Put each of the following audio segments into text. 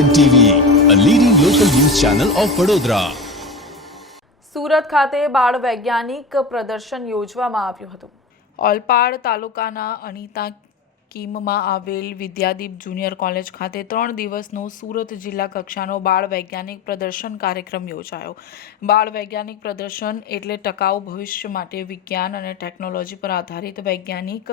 N TV a leading local news channel of Vadodara Surat ખાતે બાળ વૈજ્ઞાનિક પ્રદર્શન યોજવામાં આવ્યું હતું. ઓલપાડ તાલુકાના અનિતા કીમમાં આવેલ વિદ્યાદીપ જુનિયર કોલેજ ખાતે ત્રણ દિવસનો સુરત જિલ્લા કક્ષાનો બાળ વૈજ્ઞાનિક પ્રદર્શન કાર્યક્રમ યોજાયો. બાળ વૈજ્ઞાનિક પ્રદર્શન એટલે ટકાઉ ભવિષ્ય માટે વિજ્ઞાન અને ટેકનોલોજી પર આધારિત વૈજ્ઞાનિક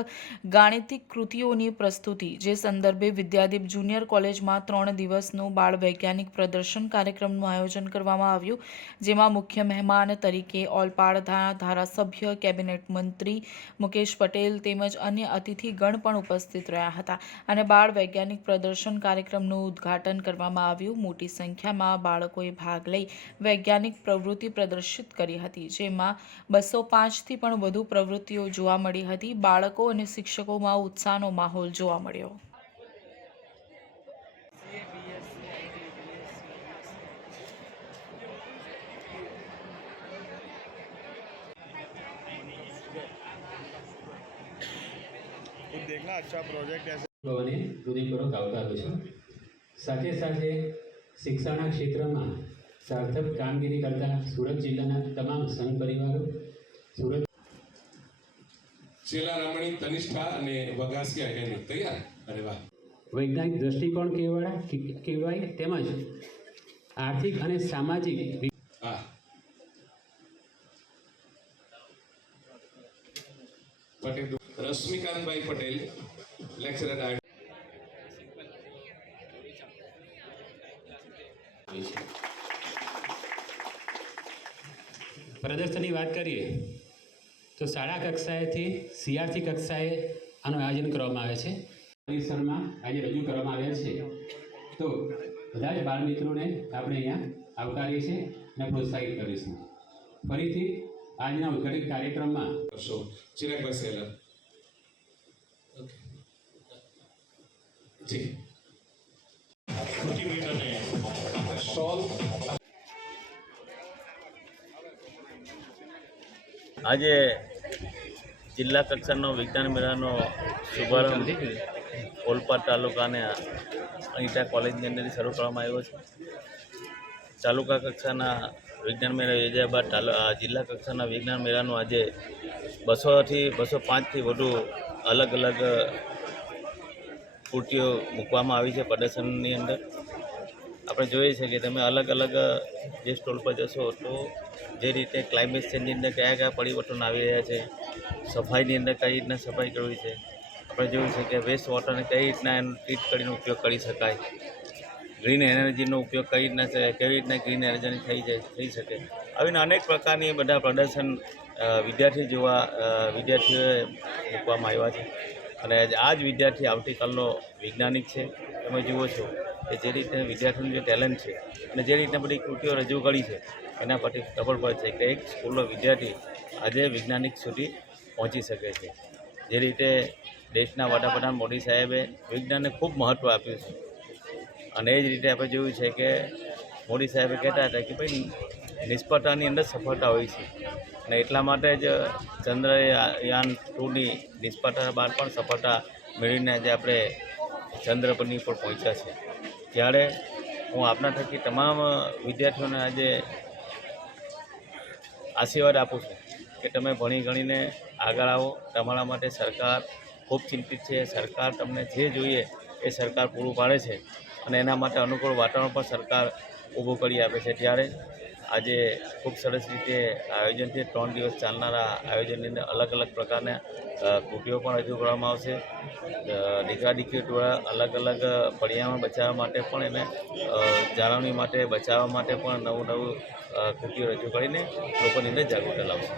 ગાણિતિક કૃતિઓની પ્રસ્તુતિ, જે સંદર્ભે વિદ્યાદીપ જુનિયર કોલેજમાં ત્રણ દિવસનું બાળ વૈજ્ઞાનિક પ્રદર્શન કાર્યક્રમનું આયોજન કરવામાં આવ્યું, જેમાં મુખ્ય મહેમાન તરીકે ઓલપાડના ધારાસભ્ય, કેબિનેટ મંત્રી મુકેશ પટેલ તેમજ અન્ય અતિથિગણ પણ ઉપસ્થિત રહ્યા હતા અને બાળ વૈજ્ઞાનિક પ્રદર્શન કાર્યક્રમનું ઉદ્ઘાટન કરવામાં આવ્યું. મોટી સંખ્યામાં બાળકોએ ભાગ લઈ વૈજ્ઞાનિક પ્રવૃત્તિ પ્રદર્શિત કરી હતી, જેમાં બસો પાંચથી પણ વધુ પ્રવૃત્તિઓ જોવા મળી હતી. બાળકો અને શિક્ષકોમાં ઉત્સાહનો માહોલ જોવા મળ્યો. देखना अच्छा प्रोजेक्ट ऐसे લોકોને હૃદયપૂર્વક આવકારું છું સાથે સાથે શિક્ષણના ક્ષેત્રમાં સાર્થક કામગીરી કરતા સુરત જિલ્લાના તમામ સંઘ પરિવારો સુરત શેલા રમણી તનિષ્ઠા અને વગાસિયા એની તૈયાર અરે વાહ વૈજ્ઞાનિક દ્રષ્ટિકોણ કહેવાય કહેવાય તેમજ આર્થિક અને સામાજિક પટેલ રશ્મિકાંતભાઈ પટેલ લેક્ચરર પ્રદર્શનની વાત કરીએ તો શાળા કક્ષાએથી સીઆરસી કક્ષાએ આનું આયોજન કરવામાં આવે છે. પરિસરમાં આજે રજૂ કરવામાં આવ્યા છે. તો બધા જ બાળ મિત્રોને આપણે અહીંયા આવકારીએ છીએ અને પ્રોત્સાહિત કરીશું. ફરીથી આજના ઉદ્ઘાટન કાર્યક્રમમાં કરશો ચિરાગભાઈ સેલર જી. સ્ટોલ આજે જિલ્લા કક્ષાનો વિજ્ઞાન મેળાનો શુભારંભ ઓલપાડ તાલુકાને અનિતા કોલેજની અંદરથી શરૂ કરવામાં આવ્યો છે. તાલુકા કક્ષાના વિજ્ઞાન મેળા યોજાયા બાદ જિલ્લા કક્ષાના વિજ્ઞાન મેળાનું આજે બસોથી બસો પાંચથી વધુ અલગ અલગ કૃતિઓ મૂકવામાં આવી છે પ્રદર્શનની અંદર. આપણે જોઈએ છીએ કે તમે અલગ અલગ જે સ્ટોલ પર જશો તો જે રીતે ક્લાઇમેટ ચેન્જની અંદર કયા કયા પરિવર્તન આવી રહ્યા છે, સફાઈની અંદર કઈ રીતના સફાઈ કરવી છે, આપણે જોયું છે કે વેસ્ટ વોટરને કઈ રીતના એનો ટ્રીટ કરીને ઉપયોગ કરી શકાય ગ્રીન એનર્જીનો ઉપયોગ કઈ રીતના કેવી રીતના ગ્રીન એનર્જી થઈ જાય, થઈ શકે. આવીને અનેક પ્રકારની બધા પ્રદર્શન વિદ્યાર્થી જોવા વિદ્યાર્થીઓએ મૂકવામાં આવ્યા છે. અને આ જ વિદ્યાર્થી આવતીકાલનો વૈજ્ઞાનિક છે. તમે જુઓ છો કે જે રીતે વિદ્યાર્થીનું જે ટેલેન્ટ છે અને જે રીતના બધી કૃતિઓ રજૂ કરી છે, એના પરથી ખબર પડે છે કે એક સ્કૂલનો વિદ્યાર્થી આજે વૈજ્ઞાનિક સુધી પહોંચી શકે છે. જે રીતે દેશના વડાપ્રધાન મોદી સાહેબે વિજ્ઞાનને ખૂબ મહત્ત્વ આપ્યું છે. અને એ જ રીતે આપણે જોયું છે કે મોદી સાહેબે કહેતા હતા કે ભાઈ નિષ્ફળતાની અંદર સફળતા હોય છે. અને એટલા માટે જ ચંદ્રયાન ટુની નિષ્ફળતા બાદ પણ સફળતા મેળવીને આજે આપણે ચંદ્ર પરની પર પહોંચ્યા છે. ત્યારે હું આપના થકી તમામ વિદ્યાર્થીઓને આજે આશીર્વાદ આપું છું કે તમે ભણી ગણીને આગળ આવો. તમારા માટે સરકાર ખૂબ ચિંતિત છે. સરકાર તમને જે જોઈએ એ સરકાર પૂરું પાડે છે. અને એના માટે અનુકૂળ વાતાવરણ પણ સરકાર ઊભું કરી આપે છે. ત્યારે આજે ખૂબ સરસ રીતે આયોજન છે. ત્રણ દિવસ ચાલનારા આયોજનની અંદર અલગ અલગ પ્રકારના કૃતિઓ પણ રજૂ કરવામાં આવશે. દીકરા દીકરી દ્વારા અલગ અલગ પર્યાવરણ બચાવવા માટે પણ એને જાળવણી માટે બચાવવા માટે પણ નવું નવું કૃતિઓ રજૂ કરીને લોકોની અંદર જાગૃતતા લાવશે.